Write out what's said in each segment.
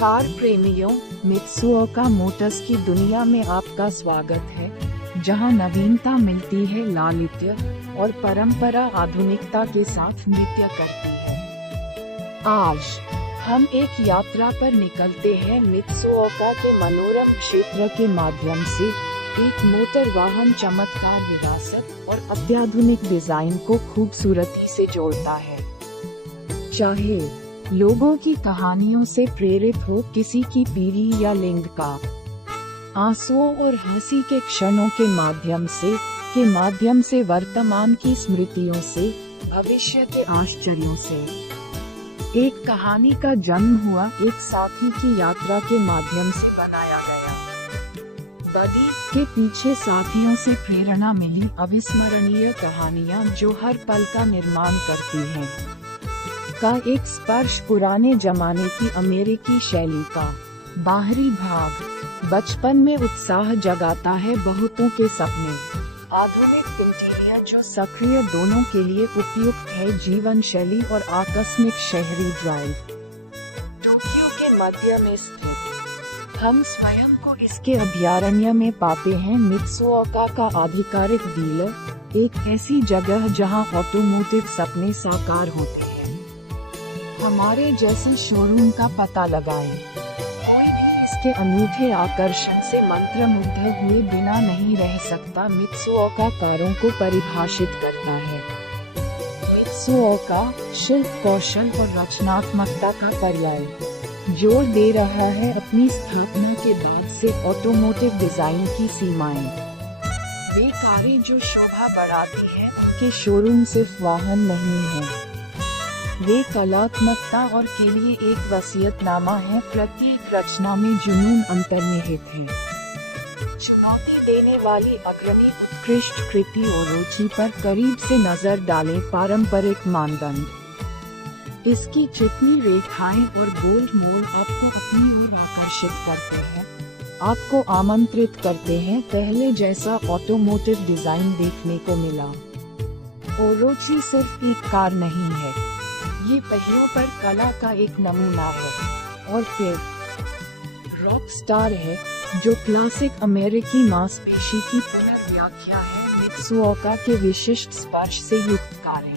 Car प्रेमियों, मित्सुओका Motors की दुनिया में आपका स्वागत है, जहां नवीनता मिलती है लालित्य और परंपरा आधुनिकता के साथ नृत्य करती है। आज हम एक यात्रा पर निकलते हैं मित्सुओका के मनोरम क्षेत्र के माध्यम से। एक मोटर वाहन चमत्कार विरासत और अत्याधुनिक डिजाइन को खूबसूरती से जोड़ता है। चाहे लोगों की कहानियों से प्रेरित हो किसी की पीढ़ी या लिंग का, आंसुओं और हंसी के क्षणों के माध्यम से वर्तमान की स्मृतियों से, भविष्य के आश्चर्यों से एक कहानी का जन्म हुआ। एक साथी की यात्रा के माध्यम से बनाया गया। बडी के पीछे साथियों से प्रेरणा मिली अविस्मरणीय कहानियां जो हर पल का निर्माण करती हैं। का एक स्पर्श पुराने जमाने की अमेरिकी शैली का बाहरी भाग बचपन में उत्साह जगाता है बहुतों के सपने। आधुनिक इंटीरियर जो सक्रिय दोनों के लिए उपयुक्त है, जीवन शैली और आकस्मिक शहरी ड्राइव। टोक्यो के मध्य में स्थित हम स्वयं को इसके अभयारण्य में पाते हैं। मित्सुओका का आधिकारिक डीलर, एक ऐसी जगह जहां ऑटोमोटिव सपने साकार होते हैं। हमारे जैसे शोरूम का पता लगाएं। कोई भी इसके अनूठे आकर्षण से मंत्रमुग्ध हुए बिना नहीं रह सकता। मित्सुओका कारों को परिभाषित करता है। मित्सुओका शिल्प कौशल और रचनात्मकता का पर्याय जोर दे रहा है। अपनी स्थापना के बाद से ऑटोमोटिव डिजाइन की सीमाएं, वे कारें जो शोभा बढ़ाती हैं, उनके शोरूम सिर्फ वाहन नहीं है, वे कलात्मकता और के लिए एक वसीयतनामा है। प्रत्येक रचना में जुनून अंतर्निहित है। चुनौती देने वाली अग्रणी उत्कृष्ट कृति और रुचि पर करीब से नजर डालें। पारंपरिक मानदंड, इसकी चिकनी रेखाएं और बोल्ड मोड़ आपको अपनी ओर आकर्षित करते हैं, आपको आमंत्रित करते हैं। पहले जैसा ऑटोमोटिव डिजाइन देखने को मिला। ओरोची सिर्फ एक कार नहीं है, ये पहियों पर कला का एक नमूना है। और फिर रॉक स्टार है, जो क्लासिक अमेरिकी मांसपेशी की पुनर्व्याख्या है। मित्सुओका के विशिष्ट स्पर्श से युक्त कारें,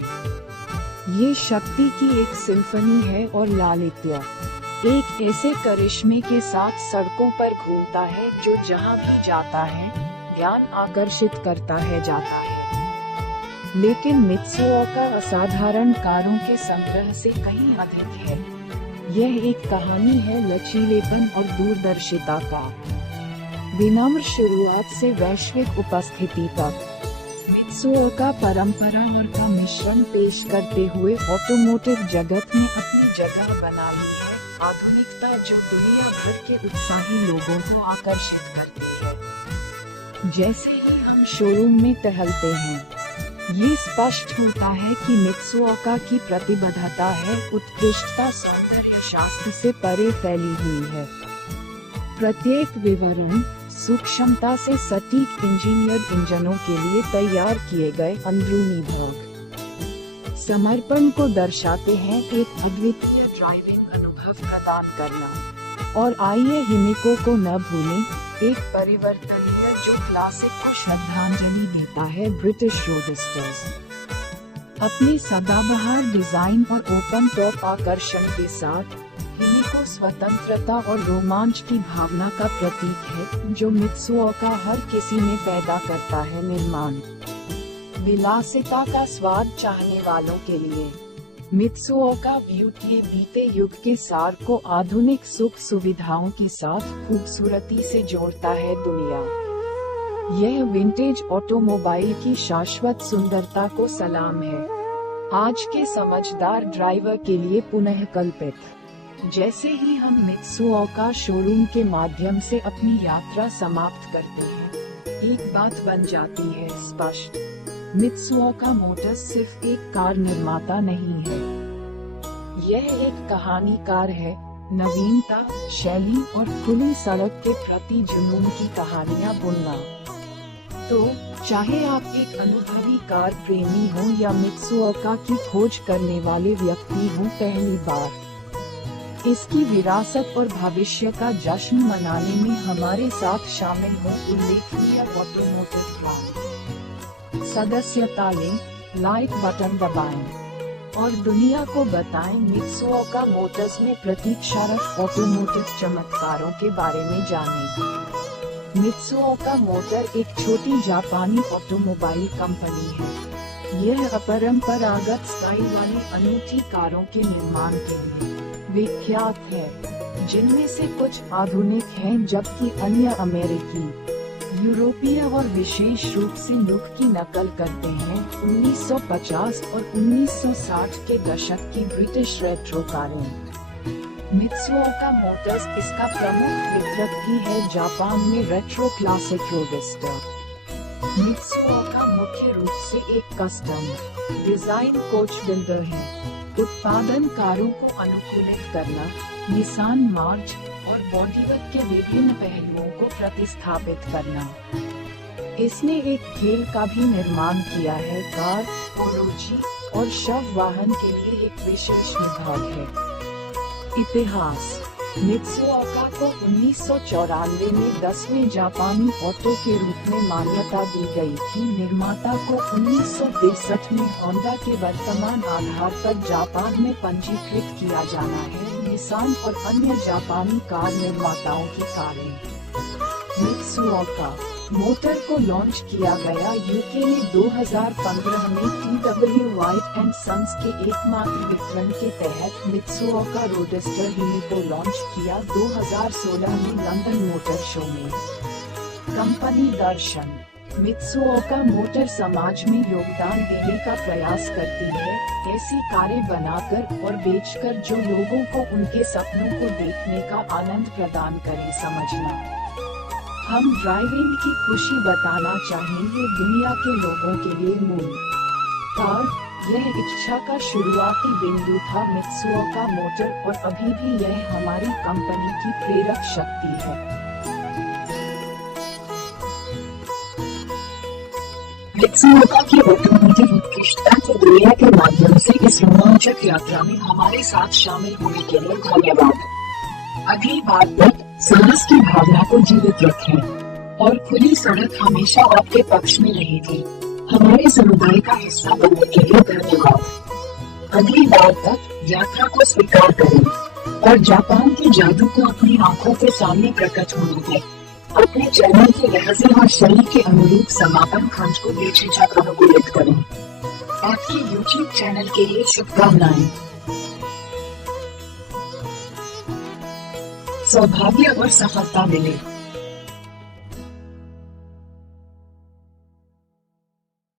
ये शक्ति की एक सिम्फनी है और लालित्य एक ऐसे करिश्मे के साथ सड़कों पर घूमता है जो जहां भी जाता है ध्यान आकर्षित करता है जाता है। लेकिन मित्सुओका असाधारण कारों के संग्रह से कहीं अधिक है। यह एक कहानी है लचीलेपन और दूरदर्शिता का। विनम्र शुरुआत से वैश्विक उपस्थिति तक, मित्सुओका परंपरा और का मिश्रण पेश करते हुए ऑटोमोटिव जगत में अपनी जगह बना ली है। आधुनिकता जो दुनिया भर के उत्साही लोगों को आकर्षित करती है। जैसे ही हम शोरूम में टहलते हैं, ये स्पष्ट होता है कि मित्सुओका की प्रतिबद्धता है उत्कृष्टता सौंदर्य शास्त्र से परे फैली हुई है। प्रत्येक विवरण सूक्ष्मता से सटीक इंजीनियर्ड इंजनों के लिए तैयार किए गए अंदरूनी भाग समर्पण को दर्शाते हैं। एक अद्वितीय ड्राइविंग अनुभव प्रदान करना। और आइए हिमिको को न भूलें, एक परिवर्तनीय जो क्लासिक को श्रद्धांजलि देता है। ब्रिटिश रोडस्टर्स अपनी सदाबहार डिजाइन और ओपन टॉप आकर्षण के साथ हिमिको स्वतंत्रता और रोमांच की भावना का प्रतीक है, जो मित्सुओका हर किसी में पैदा करता है। निर्माण विलासिता का स्वाद चाहने वालों के लिए, मित्सुओका ब्यूटी बीते युग के सार को आधुनिक सुख सुविधाओं के साथ खूबसूरती से जोड़ता है। दुनिया यह विंटेज ऑटोमोबाइल की शाश्वत सुंदरता को सलाम है, आज के समझदार ड्राइवर के लिए पुनः कल्पित। जैसे ही हम मित्सुओका शोरूम के माध्यम से अपनी यात्रा समाप्त करते हैं, एक बात बन जाती है स्पष्ट। मित्सुओका मोटर्स सिर्फ एक कार निर्माता नहीं है, यह एक कहानीकार है। नवीनता, शैली और खुली सड़क के प्रति जुनून की कहानियां बुनना। तो चाहे आप एक अनुभवी कार प्रेमी हो या मित्सुओका की खोज करने वाले व्यक्ति हो पहली बार, इसकी विरासत और भविष्य का जश्न मनाने में हमारे साथ शामिल हो उल्लेखनीय ऑटोमोटिव ब्रांड। सदस्यता लें, लाइक बटन दबाएं और दुनिया को बताएं मित्सुओका मोटर्स में प्रतीक्षारत ऑटोमोटिव चमत्कारों के बारे में जानें। मित्सुओका मोटर एक छोटी जापानी ऑटोमोबाइल कंपनी है। यह अपरंपरागत स्टाइल वाली अनूठी कारों के निर्माण के लिए विख्यात है, जिनमें से कुछ आधुनिक हैं जबकि अन्य अमेरिकी, यूरोपीय और विशेष रूप से लुक की नकल करते हैं। 1950 और 1960 के दशक की ब्रिटिश रेट्रो कारें। मित्सुओका मोटर्स इसका प्रमुख वितरक भी है जापान में रेट्रो क्लासिक रोडस्टर। मित्सुओका मुख्य रूप से एक कस्टम डिजाइन कोच बिल्डर है। उत्पादन कारों को अनुकूलित करना, निसान मार्च और बॉडीवर्क के विभिन्न पहलुओं को प्रतिस्थापित करना। इसने एक खेल का भी निर्माण किया है, कार, ओरोजी और शव वाहन के लिए एक विशेष विभाग है। इतिहास। मित्सुओका को 1994 में 10वें जापानी ऑटो के रूप में मान्यता दी गई थी। निर्माता को 1963 में होंडा के वर्तमान आधार पर जापान में पंजीकृत किया जाना है। निसान और अन्य जापानी कार निर्माताओं की कारें। मित्सुओका मोटर को लॉन्च किया गया यूके में 2015 में TW वाइट एंड सन्स के एकमात्र वितरण के तहत। मित्सुओका रोडस्टर हिमी को लॉन्च किया 2016 में लंदन मोटर शो में। कंपनी दर्शन। मित्सुओका मोटर समाज में योगदान देने का प्रयास करती है, ऐसी कारें बनाकर और बेचकर जो लोगों को उनके सपनों को देखने का आनंद प्रदान करे। समझना। हम ड्राइविंग की खुशी बताना चाहेंगे दुनिया के लोगों के लिए मूल कार। यह इच्छा का शुरुआती बिंदु था मित्सुओका मोटर और अभी भी यह हमारी कंपनी की प्रेरक शक्ति है। मित्सुओका की ऑटोमोटिव उत्कृष्टता की दुनिया के माध्यम से इस रोमांचक यात्रा में हमारे साथ शामिल होने के लिए धन्यवाद। अगली बार तक साहस की भावना को जीवित रखें और खुली सड़क हमेशा आपके पक्ष में रहेगी। हमारे समुदाय का हिस्सा बनने के लिए धन्यवाद। अगली बार तक यात्रा को स्वीकार करें और जापान के जादू को अपनी आंखों के सामने प्रकट होने दें। अपने चैनल के लहजे और शैली के अनुरूप समापन खंड को बेझिझक अनुकूलित करें। आपके YouTube चैनल के लिए शुभकामनाएं। सौभाग्य और सफलता मिले।